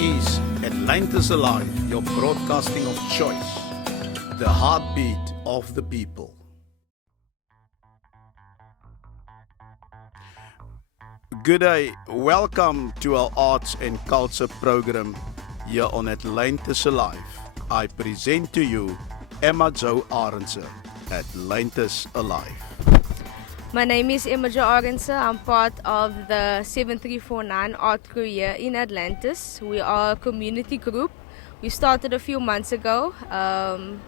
is Atlantis Alive, your broadcasting of choice, the heartbeat of the people. Good day, welcome to our arts and culture program here on Atlantis Alive. I present to you Emma Jo Arendse, Atlantis Alive. My name is Emma Jo Arendse. I'm part of the 7349 art crew here in Atlantis. We are a community group. We started a few months ago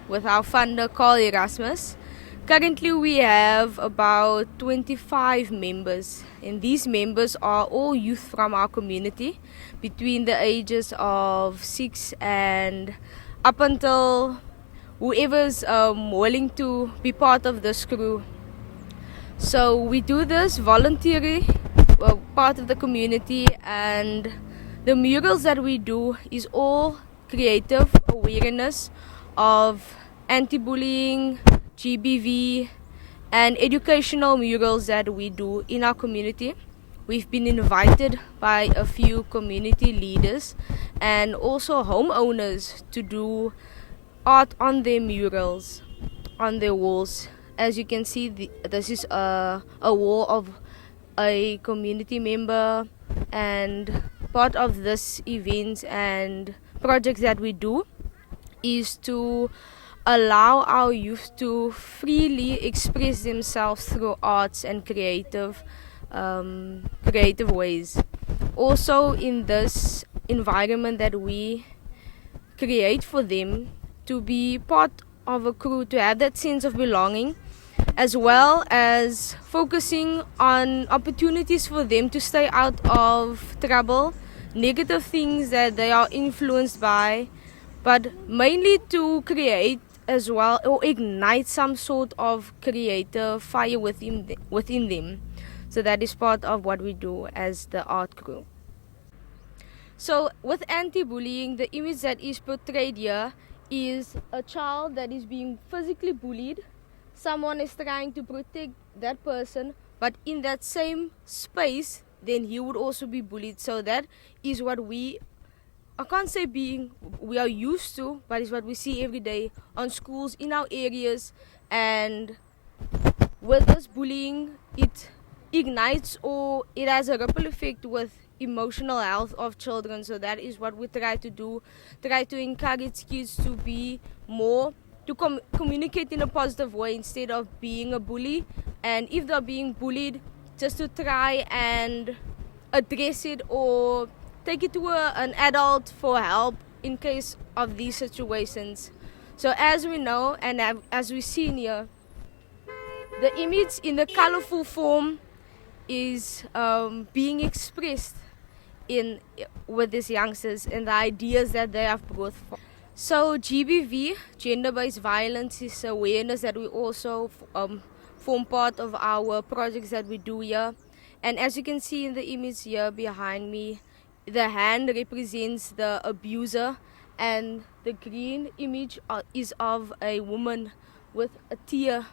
with our funder Carl Erasmus. Currently we have about 25 members, and these members are all youth from our community between the ages of 6 and up until whoever's willing to be part of this crew. So we do this voluntarily, part of the community, and the murals that we do is all creative awareness of anti-bullying, GBV, and educational murals that we do in our community. We've been invited by a few community leaders and also homeowners to do art on their murals, on their walls. As you can see, this is a wall of a community member, and part of this events and projects that we do is to allow our youth to freely express themselves through arts and creative ways. Also, in this environment that we create for them, to be part of a crew, to have that sense of belonging, as well as focusing on opportunities for them to stay out of trouble, negative things that they are influenced by, but mainly to create as well, or ignite some sort of creative fire within them. So that is part of what we do as the art crew. So with anti-bullying, the image that is portrayed here is a child that is being physically bullied. Someone is trying to protect that person, but in that same space, then he would also be bullied. So that is what we are used to, but it's what we see every day on schools, in our areas. And with this bullying, it ignites, or it has a ripple effect with emotional health of children. So that is what we try to do, try to encourage kids to be more, to communicate in a positive way instead of being a bully. And if they're being bullied, just to try and address it or take it to an adult for help in case of these situations. So as we know, and as we've seen here, the image in the colorful form is being expressed with these youngsters and the ideas that they have brought forth. So GBV, gender-based violence, is awareness that we also form part of our projects that we do here. And as you can see in the image here behind me, the hand represents the abuser, and the green image is of a woman with a tear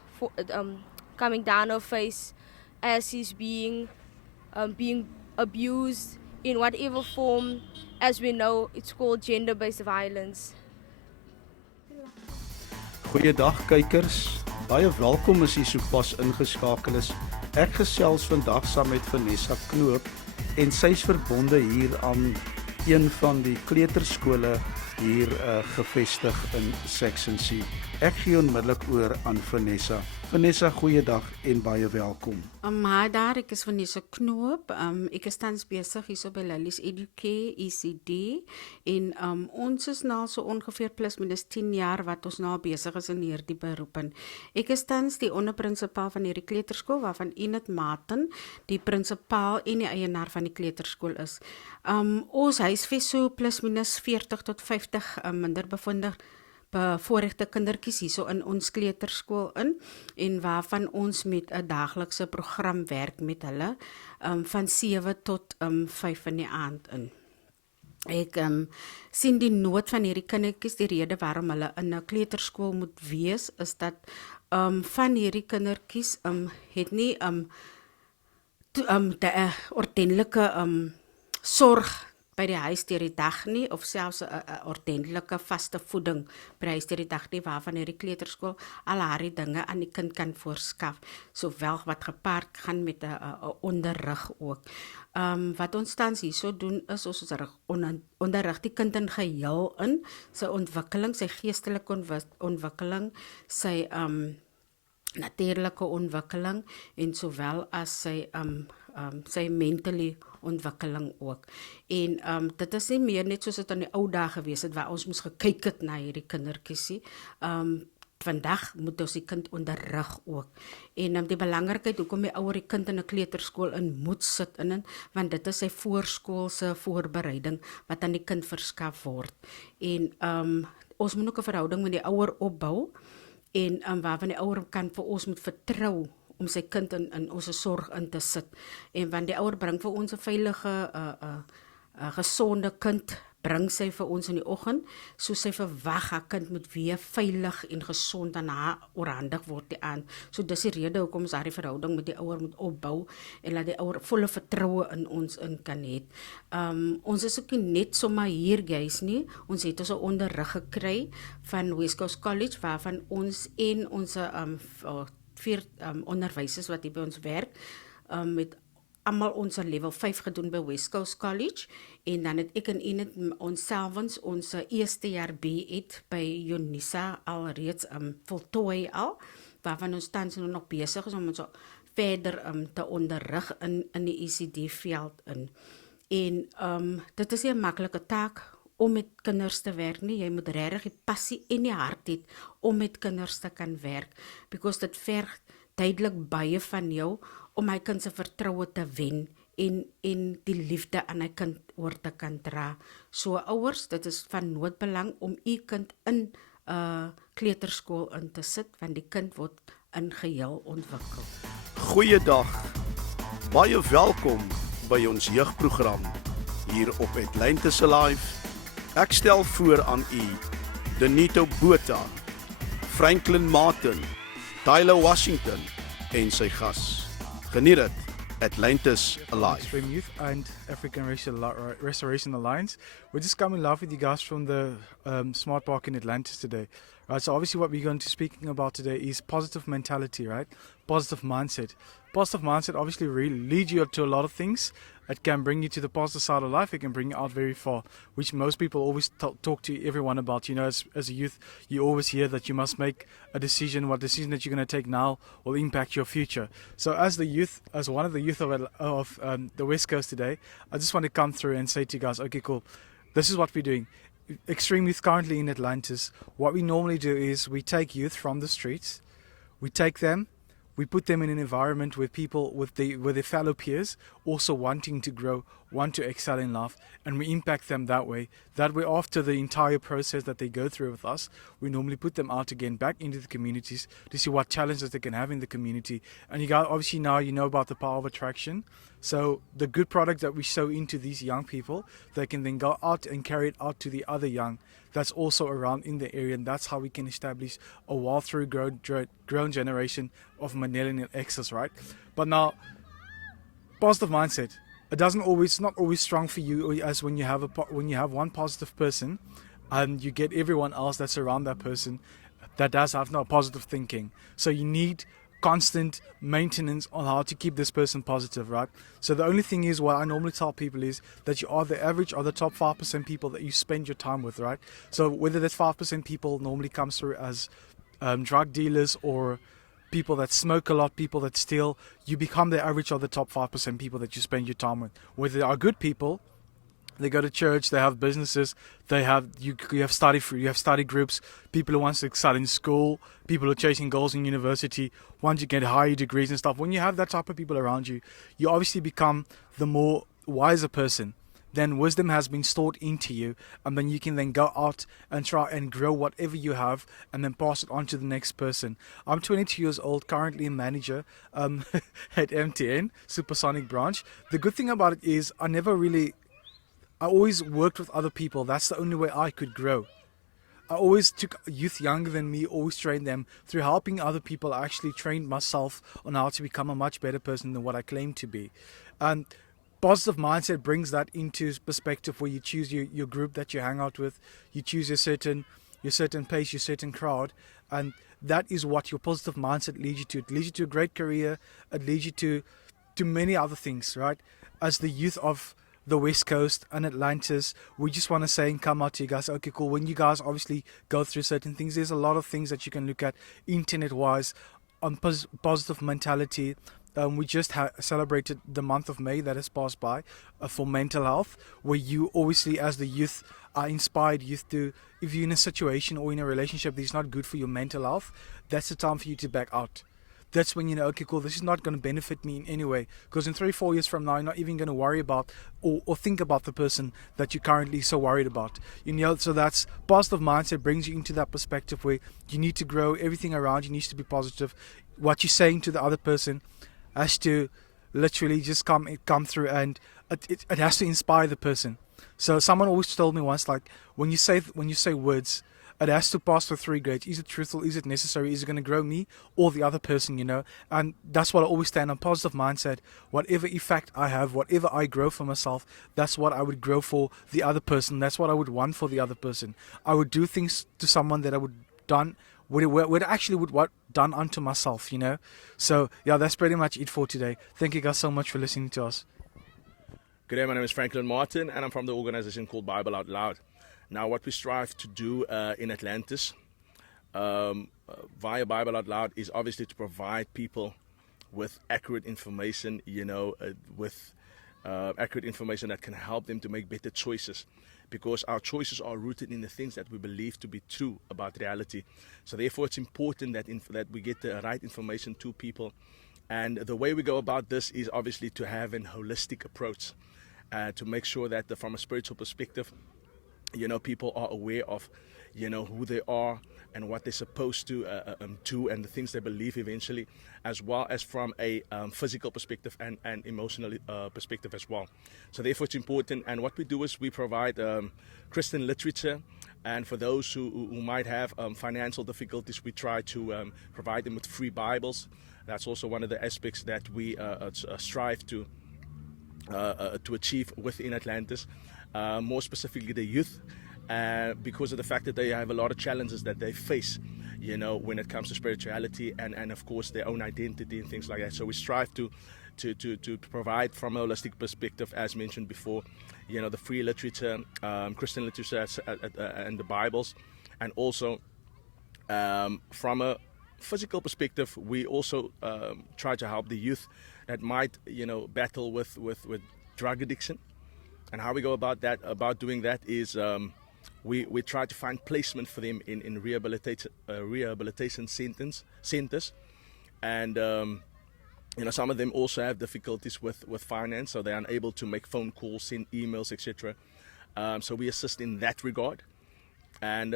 coming down her face as she's being abused in whatever form. As we know, it's called gender-based violence. Goeiedag kykers, baie welkom as jy sopas ingeskakel is. Ek gesels vandag saam met Vanessa Knoop en sy's verbonde hier aan een van die kleuterskole hier gevestig in Section C. Ek gee onmiddellik oor aan Vanessa. Vanessa, goeiedag en baie welkom. Hi daar, ek is Vanessa Knoop. Ek is tans besig hierso by Lilies Educare, ECD, en ons is nou so ongeveer plus minus 10 jaar wat ons nou besig is in hierdie beroep. Ek is tans die onderprinsipaal van hierdie kleuterskool, waarvan Enid Martin die prinsipaal en die eienaar van die kleuterskool is. Ons huisves so plus minus 40 tot 50 minder bevoorregte kindertjies hierso in ons kleuterskool in, en waarvan ons met 'n daaglikse program werk met hulle van 7 tot 5 in die aand in. Ek sien die nood van hierdie kindertjies, die rede waarom hulle in 'n kleuterskool moet wees, is dat van hierdie kindertjies het nie die ordentlike sorg by die huis deur die dag nie, of selfs 'n ordentlike vaste voeding by die huis deur die dag nie, waarvan hierdie kleuterskool al haar dinge aan die kind kan voorskaf, sowel wat gepaard gaan met 'n onderrig ook. Wat ons tans hierso doen is ons onderrig die kind in geheel in sy ontwikkeling, sy geestelike ontwikkeling, sy natuurlike ontwikkeling en sowel as sy mentale ontwikkeling ook. En dit is nie meer net soos dit aan die ou dae gewees het waar ons moes gekyk het na hierdie kindertjies nie. Vandag moet ons die kind onderrig ook. En die belangrikheid hoekom die ouer die kind in 'n kleuterskool in moet sit in, want dit is sy voorskoolse voorbereiding wat aan die kind verskaf word. En ons moet ook 'n verhouding met die ouer opbou en waarvan die ouer kan vir ons moet vertrou om sy kind in ons sorg in te sit. En want die ouer bring vir ons 'n veilige, gesonde kind, bring sy vir ons in die oggend, so sy verwag haar kind moet weer veilig en gesond aan haar oorhandig word die aand. So dis die rede hoekom ons daardie verhouding met die ouer moet opbou en laat die ouer volle vertroue in ons in kan hê. Ons is ook nie net sommer hier guys nie, ons het ons 'n onderrig gekry van West Coast College waarvan ons en ons 4 onderwysers wat hier by ons werk, met almal ons level 5 gedoen by West Coast College, en dan het ek en Enid onsselfs ons eerste jaar B.Ed by Unisa al reeds voltooi al, waarvan ons tans nog besig is om ons verder te onderrig in die ECD veld in. En dit is nie 'n maklike taak om met kinders te werk nie. Jy moet regtig die passie en die hart hê om met kinders te kan werk, because dit verg duidelik baie van jou om my kind se vertroue te wen en die liefde aan hy kind oor te kan dra. So ouers, dit is van noodbelang om u kind in 'n kleuterskool in te sit, want die kind word in geheel ontwikkel. Goeiedag. Baie welkom by ons jeugprogram hier op Atlantis Alive. Ek stel voor aan u Denito Botha, Franklin Martin, Tyler Washington en sy gas. Geniet dit. Atlantis Alive. Extreme Youth and African Restoration Alliance. We're just coming live with you guys from the Smart Park in Atlantis today. Right, so obviously what we're going to be speaking about today is positive mentality, right? Positive mindset. Positive mindset obviously really leads you to a lot of things. It can bring you to the positive side of life. It can bring you out very far, which most people always talk to everyone about. You know, as a youth, you always hear that you must make a decision. What decision that you're going to take now will impact your future. So as the youth, as one of the youth of the West Coast today, I just want to come through and say to you guys, okay, cool. This is what we're doing. Extreme Youth currently in Atlantis. What we normally do is we take youth from the streets, we take them, we put them in an environment where people with their fellow peers also wanting to grow, want to excel in life, and we impact them that way. That way, after the entire process that they go through with us, we normally put them out again back into the communities to see what challenges they can have in the community. And you guys, obviously now you know about the power of attraction. So the good product that we sow into these young people, they can then go out and carry it out to the other young that's also around in the area, and that's how we can establish a well through grown generation of millennial X's, right? But now, positive mindset. It's not always strong for you as when you have one positive person, and you get everyone else that's around that person that does have no positive thinking. So you need constant maintenance on how to keep this person positive, right? So the only thing is, what I normally tell people is that you are the average or the top 5% people that you spend your time with, right? So whether that 5% people normally comes through as drug dealers or people that smoke a lot, people that steal, you become the average or the top 5% people that you spend your time with. Whether they are good people, they go to church, they have businesses, you have study groups, people who want to excel in school, people who are chasing goals in university, want to get higher degrees and stuff. When you have that type of people around you, you obviously become the more wiser person. Then wisdom has been stored into you, and then you can then go out and try and grow whatever you have and then pass it on to the next person. I'm 22 years old, currently a manager at MTN, Supersonic Branch. The good thing about it is I always worked with other people. That's the only way I could grow. I always took youth younger than me, always trained them. Through helping other people, I actually trained myself on how to become a much better person than what I claim to be. And positive mindset brings that into perspective where you choose your group that you hang out with, you choose your certain pace, your certain crowd, and that is what your positive mindset leads you to. It leads you to a great career. It leads you to many other things, right? As the youth of the West Coast and Atlantis, we just want to say and come out to you guys, okay, cool. When you guys obviously go through certain things, there's a lot of things that you can look at internet-wise on positive mentality. We just celebrated the month of May that has passed by for mental health, where you obviously as the youth are inspired youth to, if you're in a situation or in a relationship that is not good for your mental health, that's the time for you to back out. That's when you know, okay, cool, this is not going to benefit me in any way. Because in 3-4 years from now, you're not even going to worry about or think about the person that you're currently so worried about. You know, so that's positive mindset brings you into that perspective where you need to grow. Everything around you needs to be positive. What you're saying to the other person has to literally just come through, and it has to inspire the person. So someone always told me once, like, when you say words, it has to pass through 3 grades. Is it truthful? Is it necessary? Is it going to grow me or the other person, you know? And that's what I always stand on, positive mindset. Whatever effect I have, whatever I grow for myself, that's what I would grow for the other person. That's what I would want for the other person. I would do things to someone that I would done what done unto myself, you know? So yeah, that's pretty much it for today. Thank you guys so much for listening to us. Good day, my name is Franklin Martin, and I'm from the organization called Bible Out Loud. Now, what we strive to do in Atlantis via Bible Out Loud is obviously to provide people with accurate information, accurate information that can help them to make better choices, because our choices are rooted in the things that we believe to be true about reality. So therefore, it's important that we get the right information to people. And the way we go about this is obviously to have an holistic approach, to make sure that from a spiritual perspective, people are aware of, who they are and what they're supposed to do and the things they believe eventually, as well as from a physical perspective and emotional perspective as well. So therefore it's important, and what we do is we provide Christian literature, and for those who might have financial difficulties, we try to provide them with free Bibles. That's also one of the aspects that we strive to achieve within Atlantis. More specifically the youth, because of the fact that they have a lot of challenges that they face, when it comes to spirituality and of course their own identity and things like that. So we strive to provide from a holistic perspective, as mentioned before, the free literature, Christian literature and the Bibles, and also from a physical perspective, we also try to help the youth that might battle with drug addiction. And how we go about doing that is we try to find placement for them in rehabilitation centers, and some of them also have difficulties with finance, so they're unable to make phone calls, send emails, etc. So we assist in that regard, and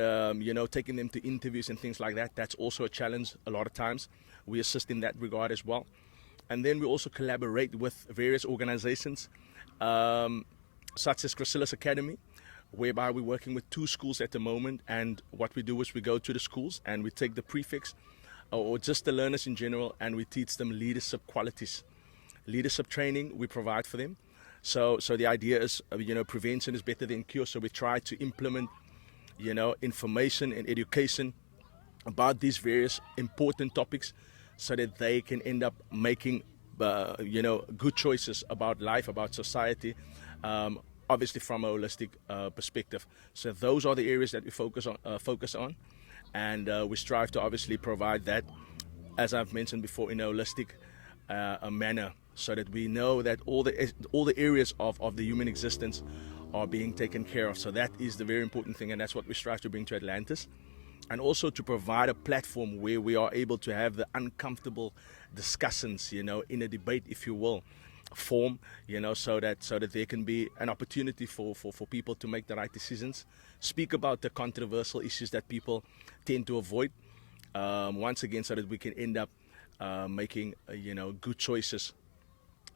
taking them to interviews and things like that. That's also a challenge a lot of times. We assist in that regard as well, and then we also collaborate with various organizations, such as Chrysalis Academy, whereby we're working with 2 schools at the moment. And what we do is we go to the schools and we take the prefects or just the learners in general, and we teach them leadership qualities. Leadership training we provide for them. So the idea is, prevention is better than cure. So we try to implement, information and education about these various important topics, so that they can end up making, good choices about life, about society, obviously from a holistic perspective. So those are the areas that we focus on, and we strive to obviously provide that, as I've mentioned before, in a holistic manner, so that we know that all the areas of the human existence are being taken care of. So that is the very important thing, and that's what we strive to bring to Atlantis, and also to provide a platform where we are able to have the uncomfortable discussions, in a debate, if you will, form, so that there can be an opportunity for people to make the right decisions, speak about the controversial issues that people tend to avoid, once again, so that we can end up making good choices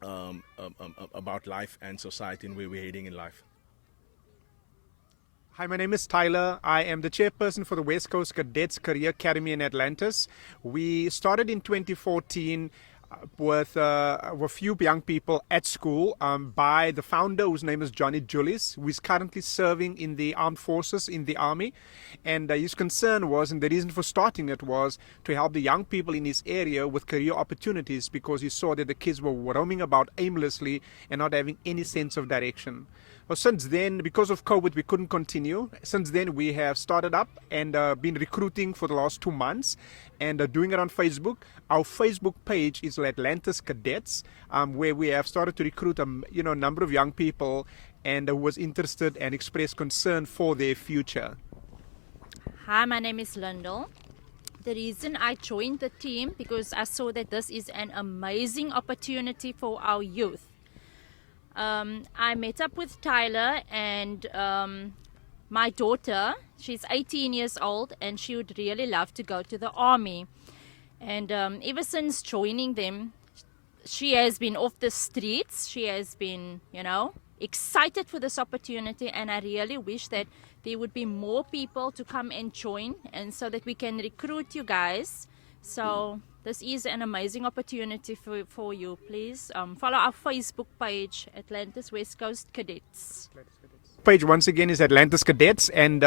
about life and society and where we're heading in life. Hi, my name is Tyler. I am the chairperson for the West Coast Cadets Career Academy in Atlantis. We started in 2014. with a few young people at school by the founder, whose name is Johnny Julius, who is currently serving in the armed forces in the army. And his concern was, and the reason for starting it was to help the young people in his area with career opportunities, because he saw that the kids were roaming about aimlessly and not having any sense of direction. Well, since then, because of COVID, we couldn't continue. Since then, we have started up and been recruiting for the last 2 months and doing it on Facebook. Our Facebook page is Atlantis Cadets, where we have started to recruit a number of young people and was interested and expressed concern for their future. Hi, my name is Lyndall. The reason I joined the team because I saw that this is an amazing opportunity for our youth. I met up with Tyler and my daughter. She's 18 years old and she would really love to go to the army. And ever since joining them, she has been off the streets. She has been, excited for this opportunity, and I really wish that there would be more people to come and join, and so that we can recruit you guys. So this is an amazing opportunity for you. Please follow our Facebook page, Atlantis West Coast Cadets. Page once again is Atlantis Cadets, and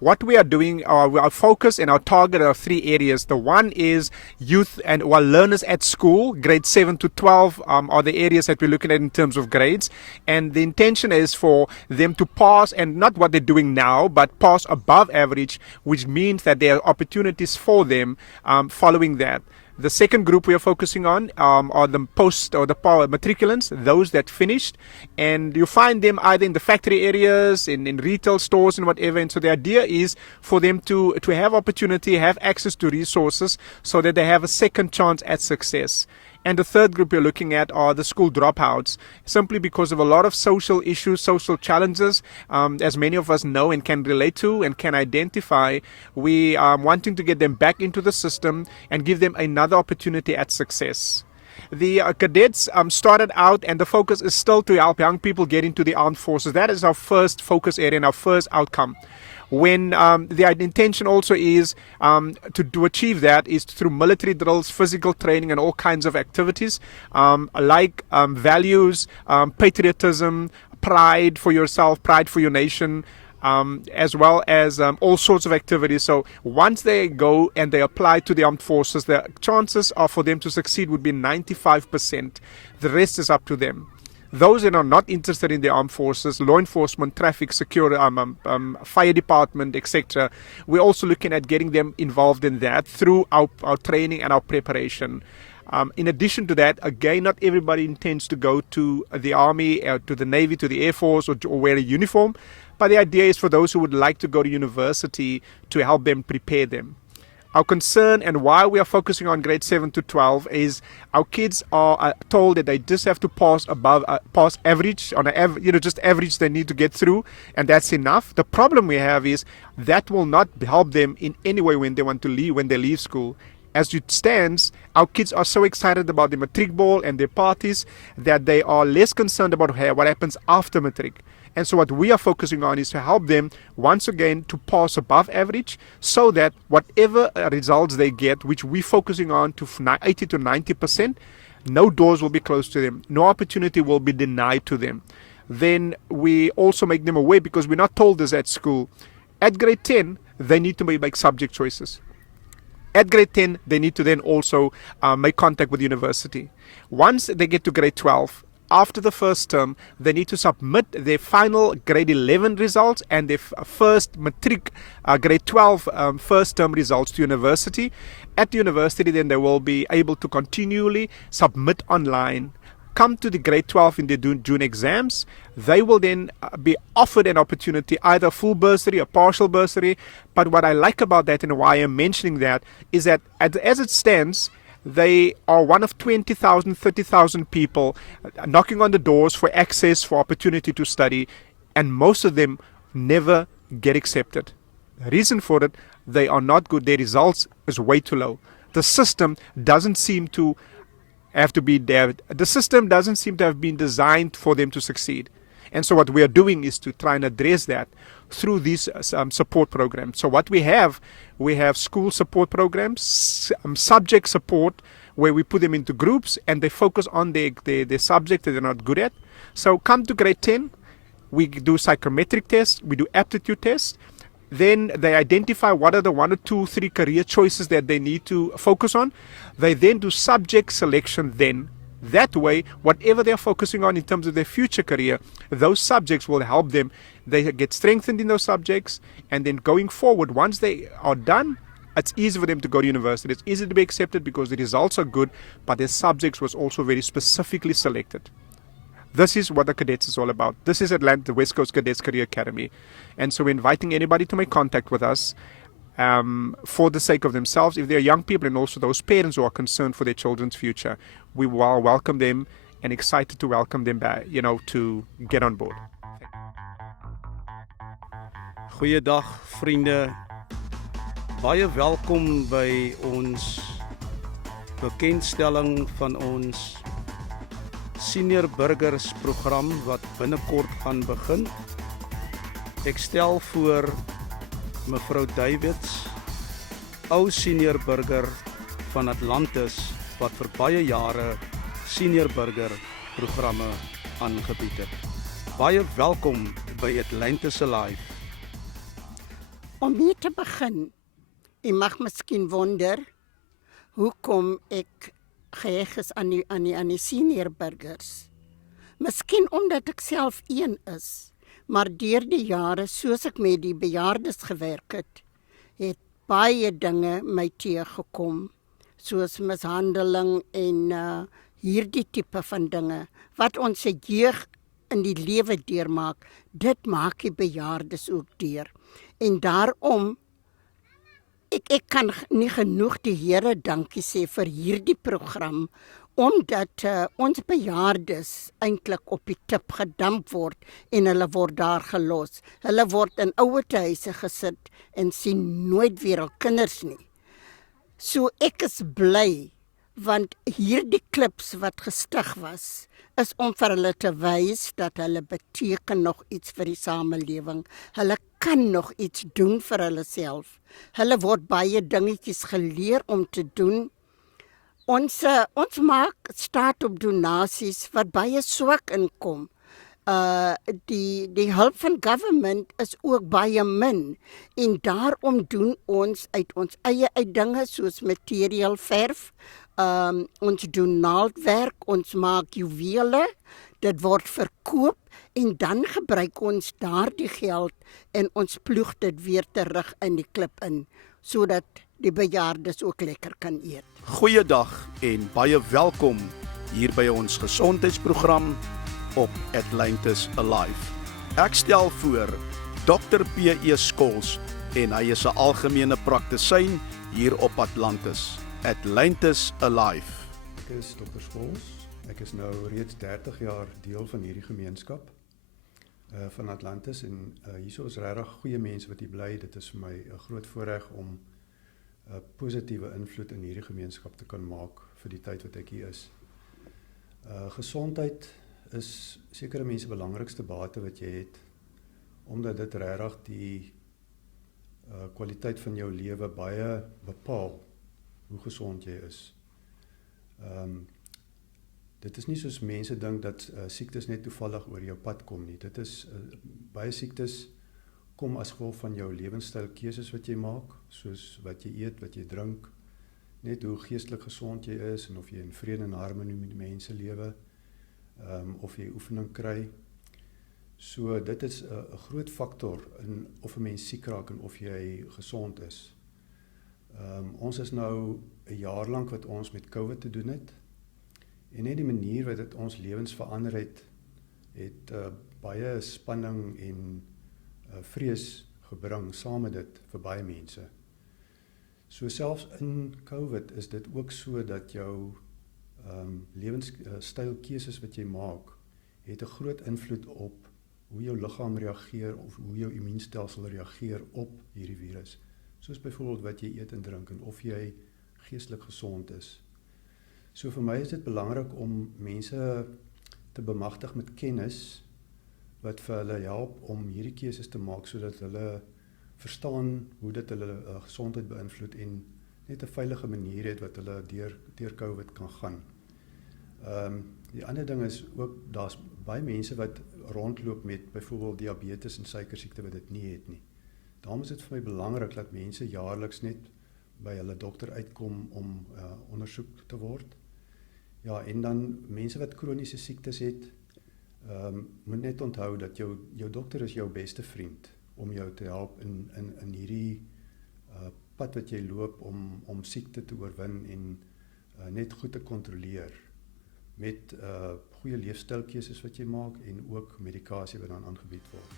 what we are doing, our focus and our target are 3 areas. The one is youth and learners at school, grades 7 to 12 are the areas that we're looking at in terms of grades, and the intention is for them to pass, and not what they're doing now, but pass above average, which means that there are opportunities for them following that. The second group we are focusing on are the post or the power matriculants, those that finished, and you find them either in the factory areas, in retail stores and whatever. And so the idea is for them to have opportunity, have access to resources so that they have a second chance at success. And the third group we're looking at are the school dropouts, simply because of a lot of social issues, social challenges, as many of us know and can relate to and can identify. We are wanting to get them back into the system and give them another opportunity at success. The cadets started out, and the focus is still to help young people get into the armed forces. That is our first focus area and our first outcome. When the intention also is to achieve that is through military drills, physical training, and all kinds of activities like values, patriotism, pride for yourself, pride for your nation, as well as all sorts of activities. So once they go and they apply to the armed forces, the chances are for them to succeed would be 95%. The rest is up to them. Those that are not interested in the armed forces, law enforcement, traffic, security, fire department, etc., we're also looking at getting them involved in that through our training and our preparation. In addition to that, again, not everybody intends to go to the Army, to the Navy, to the Air Force, or wear a uniform. But the idea is for those who would like to go to university to help them prepare them. Our concern and why we are focusing on grade 7 to 12 is our kids are told that they just have to pass average, just average they need to get through, and that's enough. The problem we have is that will not help them in any way when they want to leave, when they leave school. As it stands, our kids are so excited about the matric ball and their parties that they are less concerned about what happens after matric. And so what we are focusing on is to help them, once again, to pass above average so that whatever results they get, which we're focusing on to 80 to 90%, no doors will be closed to them. No opportunity will be denied to them. Then we also make them aware, because we're not told this at school. At grade 10, they need to make subject choices. At grade 10, they need to then also make contact with university. Once they get to grade 12, after the first term, they need to submit their final grade 11 results and their first matric grade 12 first term results to university. At the university, then they will be able to continually submit online. Come to the grade 12 in the June exams, they will then be offered an opportunity, either full bursary or partial bursary. But what I like about that and why I'm mentioning that is that as it stands, they are one of 20,000, 30,000 people knocking on the doors for access, for opportunity to study, and most of them never get accepted. The reason for it, they are not good. Their results is way too low. The system doesn't seem to have to be there. The system doesn't seem to have been designed for them to succeed. And so what we are doing is to try and address that through these support programs. So what we have school support programs, subject support, where we put them into groups and they focus on their subject that they're not good at. So come to grade 10, we do psychometric tests, we do aptitude tests. Then they identify what are the 1 or 2, 3 career choices that they need to focus on. They then do subject selection then. That way, whatever they're focusing on in terms of their future career, those subjects will help them. They get strengthened in those subjects, and then going forward, once they are done, it's easy for them to go to university. It's easy to be accepted because the results are good, but their subjects was also very specifically selected. This is what the Cadets is all about. This is the West Coast Cadets Career Academy. And so we're inviting anybody to make contact with us for the sake of themselves, if they're young people, and also those parents who are concerned for their children's future. We will welcome them and excited to welcome them back, to get on board. Goeiedag vriende. Baie welkom by ons bekendstelling van ons Senior Burgers program wat binnekort gaan begin. Ek stel voor mevrou Davids, ou senior burger van Atlantis wat vir baie jare senior burger programme aangebied het. Baie welkom by Atlantis Alive. Om mee te begin, u mag miskien wonder hoekom ek geheg is aan die senior burgers. Miskien omdat ek self een is, maar deur die jare, soos ek met die bejaardes gewerk het, het baie dinge my teëgekom, soos mishandeling en hierdie tipe van dinge, wat ons se jeug in die lewe deurmaak, dit maak die bejaardes ook deur. En daarom, ek kan nie genoeg die Here dankie sê vir hierdie program, omdat ons bejaardes eintlik op die tip gedamp word en hulle word daar gelos. Hulle word in ouerhuise gesit en sien nooit weer hul kinders nie. So ek is bly, want hierdie klips wat gestig was, is om vir hulle te wys dat hulle beteken nog iets vir die samelewing. Hulle kan nog iets doen vir hulle self. Hulle word baie dingetjies geleer om te doen. Ons maak staat op donasies wat baie swak inkom. Die hulp van government is ook baie min. En daarom doen ons uit ons eie uit dinge soos material verf. Ons doen naaldwerk, ons maak juwele, dit word verkoop en dan gebruik ons daardie geld en ons ploeg dit weer terug in die klip in, sodat die bejaardes ook lekker kan eet. Goeiedag en baie welkom hier by ons gesondheidsprogram op Atlantis Alive. Ek stel voor Dr. P.E. Skols en hy is 'n algemene praktisyn hier op Atlantis. Atlantis Alive. Ek is Dr. Skols. Ek is nou reeds 30 jaar deel van hierdie gemeenskap van Atlantis en hierso is regtig goeie mense wat hier bly. Dit is vir my 'n groot voorreg om 'n positiewe invloed in hierdie gemeenskap te kan maak vir die tyd wat ek hier is. Gesondheid is sekere mense belangrikste bate wat jy het, omdat dit regtig die kwaliteit van jou lewe baie bepaal hoe gesond jy is. Dit is nie soos mense dink dat siektes net toevallig oor jou pad kom nie. Dit is baie siektes kom as gevolg van jou lewenstyl keuses wat jy maak, soos wat jy eet, wat jy drink, net hoe geestelik gesond jy is en of jy in vrede en harmonie met mense lewe, of jy oefening kry. So dit is 'n groot faktor in of 'n mens siek raak en of jy gesond is. Ons is nou 'n jaar lank wat ons met COVID te doen het. En net die manier wat dit ons lewens verander het baie spanning en vrees gebring saam met dit vir baie mense. So selfs in COVID is dit ook so dat jou lewenstyl keuses wat jy maak, het 'n groot invloed op hoe jou liggaam reageer of hoe jou immuunstelsel reageer op hierdie virus. Soos byvoorbeeld wat jy eet en drink en of jy geestelik gesond is. So vir my is dit belangrik om mense te bemagtig met kennis wat vir hulle help om hierdie keuses te maak sodat hulle verstaan hoe dit hulle gesondheid beïnvloed en net 'n veilige manier het wat hulle deur COVID kan gaan. Die ander ding is ook, daar's baie mense wat rondloop met byvoorbeeld diabetes en suikersiekte wat dit nie het nie. Daarom is dit vir my belangrik dat mense jaarliks net by hulle dokter uitkom om ondersoek te word. Ja, en dan mense wat kroniese siektes het, moet net onthou dat jou dokter is jou beste vriend om jou te help in hierdie pad wat jy loop om siekte te oorwin en net goed te kontroleer met goeie leefstylkeuses wat jy maak en ook medikasie wat dan aangebied word.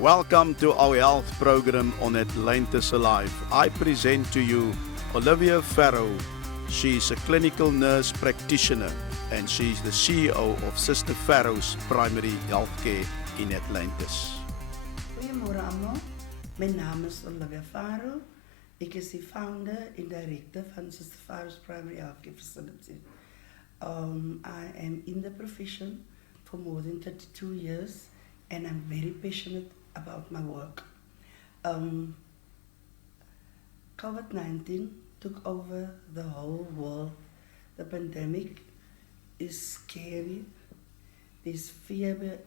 Welcome to our health program on Atlantis Alive. I present to you Olivia Farrow. She's a clinical nurse practitioner and she's the CEO of Sister Farrow's Primary Healthcare in Atlantis. Goeiemôre almal. My naam is Olivia Farrow. Ek is die founder en director van Sister Farrow's Primary Healthcare Facility. I am in the profession for more than 32 years and I'm very passionate about my work. COVID-19 took over the whole world. The pandemic is scary. There's fear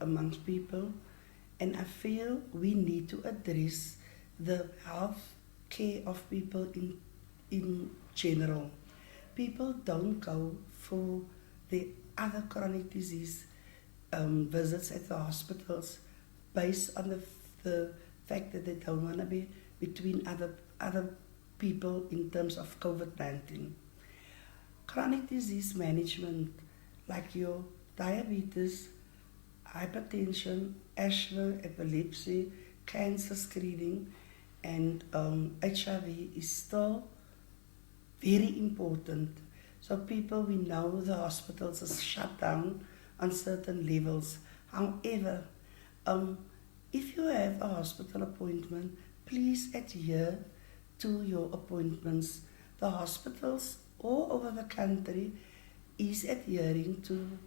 amongst people and I feel we need to address the health care of people in general. People don't go for the other chronic disease visits at the hospitals based on the fact that they don't want to be between other people in terms of COVID-19. Chronic disease management like your diabetes, hypertension, asthma, epilepsy, cancer screening and HIV is still very important. So people, we know the hospitals are shut down on certain levels. However, if you have a hospital appointment, please adhere to your appointments. The hospitals all over the country is adhering to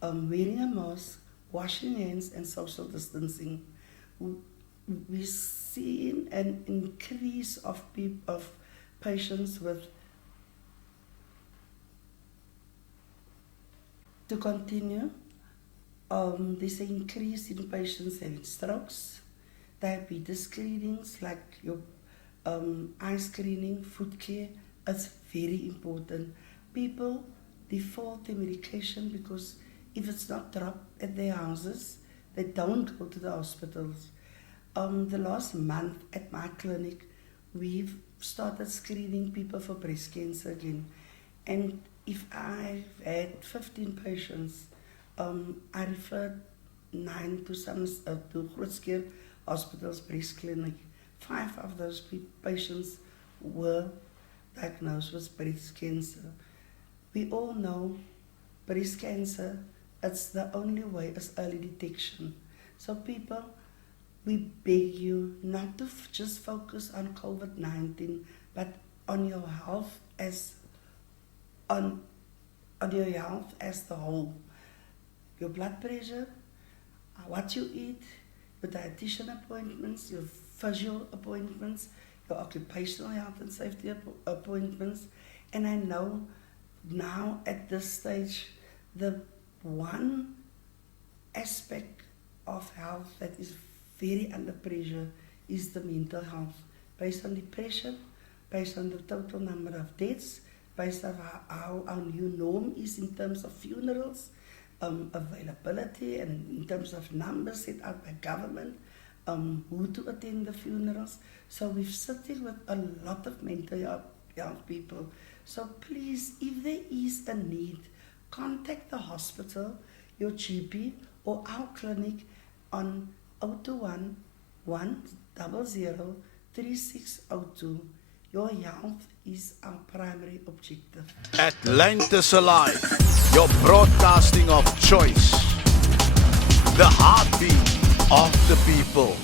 wearing a mask, washing hands and social distancing. We're seeing an increase of patients with to continue. There's an increase in patients having strokes, diabetes screenings like your eye screening, food care. It's very important. People default their medication because if it's not dropped at their houses, they don't go to the hospitals. The last month at my clinic, we've started screening people for breast cancer again. And if I've had 15 patients, I referred 9 to to Grootskeur Hospital's breast clinic. 5 of those patients were diagnosed with breast cancer. We all know breast cancer, it's the only way is early detection. So people, we beg you not to just focus on COVID-19, but on your health as the whole. Your blood pressure, what you eat, your dietitian appointments, your visual appointments, your occupational health and safety appointments. And I know now at this stage, the one aspect of health that is very under pressure is the mental health. Based on depression, based on the total number of deaths, based on how our new norm is in terms of funerals, availability and in terms of numbers set out by government, who to attend the funerals. So we're sitting with a lot of mental health people. So please, if there is a need, contact the hospital, your GP or our clinic on 021 100 3602. Your health is our primary objective. Atlantis Alive, your broadcasting of choice. The heartbeat of the people.